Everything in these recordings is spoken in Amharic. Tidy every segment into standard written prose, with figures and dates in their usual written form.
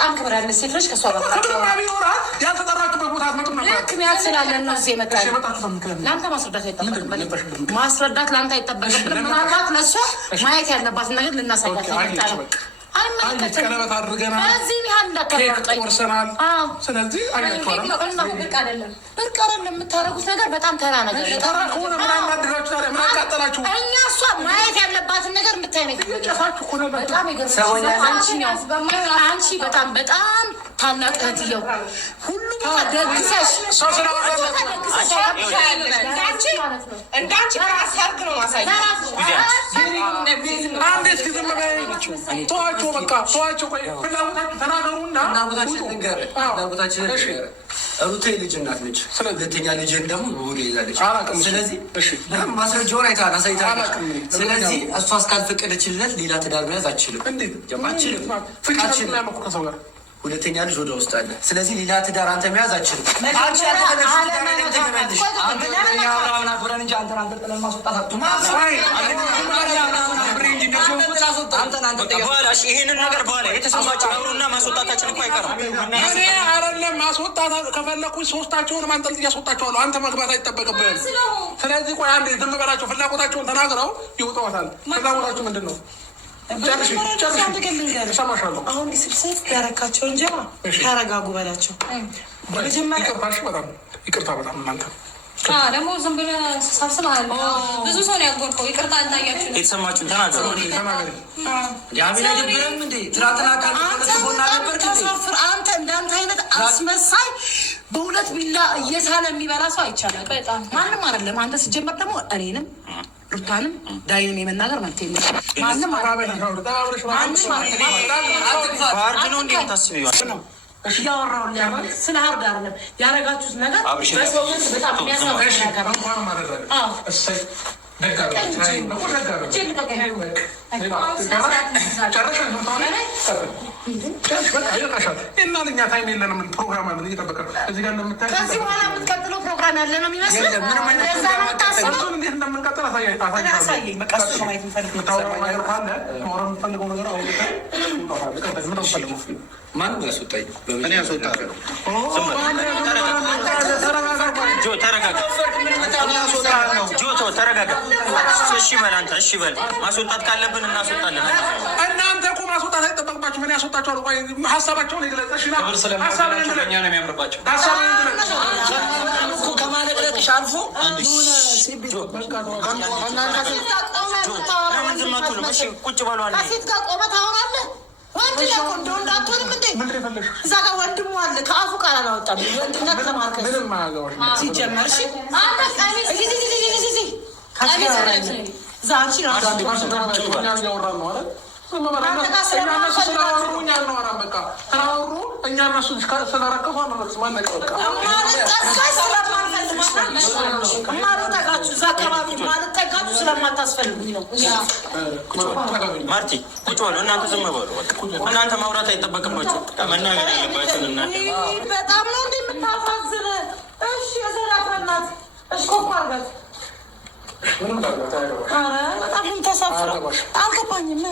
በጣም ክብር ያለ ሴት ነች። ከሷ ጋር ምክንያት ስላለን ነው እዚህ የመጣነው። ለአንተ ማስረዳት አይጠበቅብንም። ማስረዳት ለአንተ አይጠበቅብንም። ምናልባት ለእሷ ማየት ያለባትን ነገር ልናሳያት ነው። ቀለበት አድርገናል፣ ኬክ ቆርሰናል። ስለዚህ ብርቅ አይደለም የምታደርጉት ነገር በጣም ተራ ነገር። ተራ ከሆነ ምን አናድራችሁ ታዲያ? ምን አቃጠላችሁ? እኛ እሷ ማየት ያለባትን ነገር የምታይ ነው። በጣም አንቺ በጣም ታላቅ እህትየው ሁሉም ደግሰሽ እንዳንቺ ሰርግ ነው ማሳየት። አንዴት ጊዜ ተዋቸው፣ በቃ ተዋቸው። ቆይ ፍላጎታችሁ ተናገሩና ሩቴ ልጅ እናት ነች። ሁለተኛ ልጅን ደግሞ በሆዴ ይዛለች። ስለዚህ ማስረጃውን አይተሃል፣ አሳይተሃል። ስለዚህ እሷ እስካልፈቀደችለት ሌላ ትዳር መያዝ አችልም። ሁለተኛ ልጅ ወደ ውስጥ አለ። ስለዚህ ሌላ ትዳር አንተ መያዝ አችልም። ይሄንን ነገር በኋላ የተሰማቸው አብሮና ማስወጣታችን እኮ አይቀርም። እኔ አይደለም ማስወጣት ከፈለኩኝ ሶስታቸውን አንጠልጥዬ አስወጣቸዋለሁ። አንተ መግባት አይጠበቅብህም። ስለዚህ ቆይ አንዴ ዝም በላቸው። ፍላጎታቸውን ተናግረው ይውጠዋታል። ፍላጎታቸው ምንድን ነው? አሁን ስብሰት ያረካቸው እንጂ ተረጋጉ በላቸው። ይቅርታ በጣም እናንተ ደግሞ ዝም ብለህ ሰብስበሃል። ብዙ ሰው ነው ያጎርከው። ይቅርታ እንዳያችሁ የተሰማችሁን ተናገሩ። አንተ እንዳንተ አይነት አስመሳይ በሁለት ቢላ እየሳለ የሚበላ ሰው አይቻልም። ማንም አይደለም። አንተ ስጀመር ደግሞ እኔንም ሩታንም ዳይንም የመናገር መብት የለም። ማንም እያወራሁ ስለ ሀርድ አይደለም ያደረጋችሁት ነገር በሰውነት በጣም የሚያሳዝን ነገር ነው። ከዚህ በኋላ የምትቀጥለው ፕሮግራም ያለ ነው የሚመስለው። ማንም ያስወጣኝ እኔ ያስወጣለሁ። ተረጋጋ። እሺ በል አንተ፣ እሺ በል። ማስወጣት ካለብን እናስወጣለን። እናንተ እኮ ማስወጣት አይጠበቅባችሁ። ምን ያስወጣችኋል? ቆይ ሀሳባቸውን የገለጸሽ ነው የሚያምርባቸው ከማለቅለቅሽ አልፎ ቁጭ በሏል። ከሴት ጋር ቆመህ ታወራለህ። ወንድ ነው እንደ ወንድ አትሆንም እንዴ? እዛ ጋር ወንድሙ አለ። ከአፉ ቃል አላወጣም። ወንድነት ተማርከስ ሲጀመር እሺ እኛ እነሱ ስለረከፉ ማለጠጋችሁ እዛ አካባቢ ማለጠጋችሁ ስለማታስፈልጉኝ ነው። ማርቲ ቁጭ በሉ እናንተ፣ ዝም በሉ። እናንተ ማውራት አይጠበቅባችሁ፣ መናገር ያለባችሁ እናንተ። በጣም ነው እንደ የምታሳዝን። እሺ የሰራተናት እሽኮኮ አርጋት። በጣም ተሳፍራ አልገባኝም።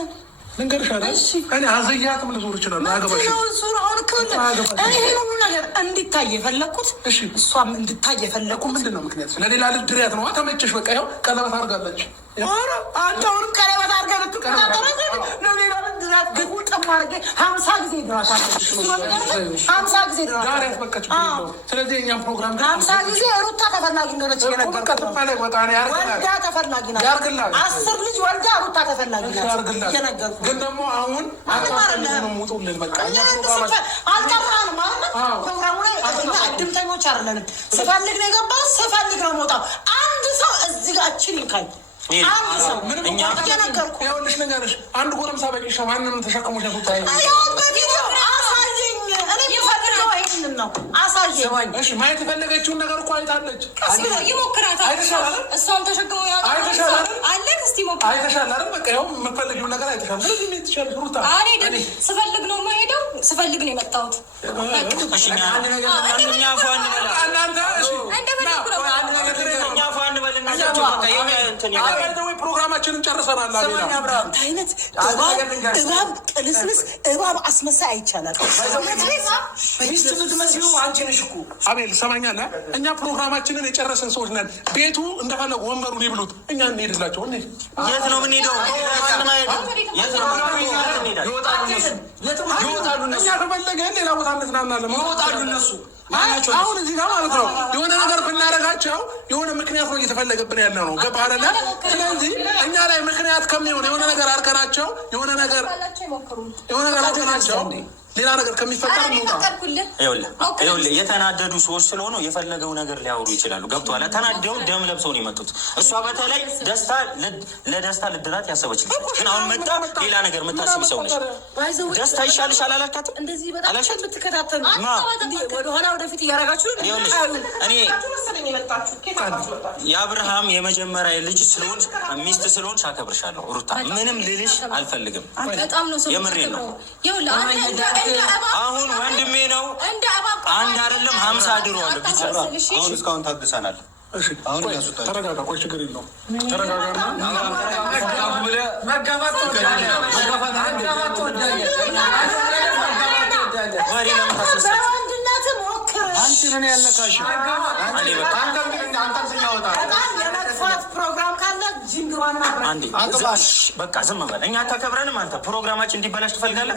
ልንገርሽ አይደል? እኔ አዘያትም ልዞር እችላለሁ። አገባሽ እኔ ይሄን ሁሉ ነገር እንዲታይ የፈለኩት እሷም እንድታይ የፈለኩ ምንድን ነው ምክንያት? ለሌላ ልጅ ድሪያት ነው። ተመቸሽ? በቃ ይኸው ቀለበት አድርጋለች። አንተ አሁንም ቀለበት አድርገህ ልትቀጣጠረ ለሌላ ልጅ ድሪያት ግጥም አድርጌ 50 ጊዜ ድራታለች። 50 ጊዜ ዛሬ ያስበቀች። ስለዚህ የእኛም ፕሮግራም 50 ጊዜ ሩታ ተፈላጊ እንደሆነች እየነገርኩት ነው። ወልዳ ተፈላጊ ናት። 10 ልጅ ወልዳ ሩታ ተፈላጊ ናት እየነገርኩት። ግን ደግሞ አሁን ሙጡልን በቃ አልጠራንም ማለት ፕሮግራሙ ላይ እድምተኞች አይደለንም። ስፈልግ ነው የገባው፣ ስፈልግ ነው የምወጣው። አንድ ሰው እዚህ ጋር እችን ይካኝ አንድ ሰው እየነገርኩህ ይኸውልሽ፣ ነገርሽ አንድ ጎረምሳ በቂሽ ነው። ማንም ተሸክሞሽ ያስወጣ በቪዲዮ አሳየኝ። እኔ የምፈልገው ይሄንን ነው። አሳየኝ። እሺ ማየት የፈለገችውን ነገር እኮ አይታለች። ይሞክራታል። እሷም ተሸክሞ አይተሻል አለን። እስቲ ሞክር። አይተሻል አይደል? በቃ ይኸው የምትፈልጊውን ነገር አይተሻል። ስለዚህ ምን ትችላለሽ? ሩታ ስፈልግ ነው የምሄደው፣ ስፈልግ ነው የመጣሁት። ፕሮግራማችንን ጨርሰናል። አይነት እባብ ቅልስልስ እባብ አስመሳይ አይቻላል። አቤል ሰማኛለህ? እኛ ፕሮግራማችንን የጨረስን ሰዎች ነን። ቤቱ እንደፈለጉ ወንበሩን ይብሉት፣ እኛ እንሄድላቸው። የት ነው የምንሄደው? ይወጣሉ እነሱ። እኛ ከፈለገን ሌላ ቦታ እንዝናናለን። ይወጣሉ እነሱ። አሁን እዚህ ጋር ማለት ነው የሆነ ነገር ብናደርጋቸው የሆነ ምክንያት ነው እየተፈለገብን ያለ ነው። ገባህ አይደለ? ስለዚህ እኛ ላይ ምክንያት ከሚሆን የሆነ ነገር አድርገናቸው የሆነ ነገር አድርገናቸው ሌላ ነገር ከሚፈጠር ይኸውልህ የተናደዱ ሰዎች ስለሆኑ የፈለገው ነገር ሊያወሩ ይችላሉ። ገብቶሃል? ተናደው ደም ለብሰው ነው የመጡት። እሷ በተለይ ለደስታ ልድራት ያሰበች ልጅ ግን አሁን መጣ ሌላ ነገር የምታስብ ሰው ነች። ደስታ ይሻልሻል አላልካትም? እንደዚህ በጣም የምትከታተሉ ወደኋላ ወደፊት እያደረጋችሁ እኔ የአብርሃም የመጀመሪያ ልጅ ስለሆን ሚስት ስለሆን አከብርሻለሁ ሩታ። ምንም ልልሽ አልፈልግም። የምሬን ነው። አሁን ወንድሜ ነው። አንድ አይደለም 50 አድሯል። አሁን እስካሁን ታግሰናል። አሁን ተረጋጋ። ቆይ ችግር የለውም። ተረጋጋና በቃ ዝም በል። እኛ አታከብረንም። አንተ ፕሮግራማችን እንዲበላሽ ትፈልጋለህ?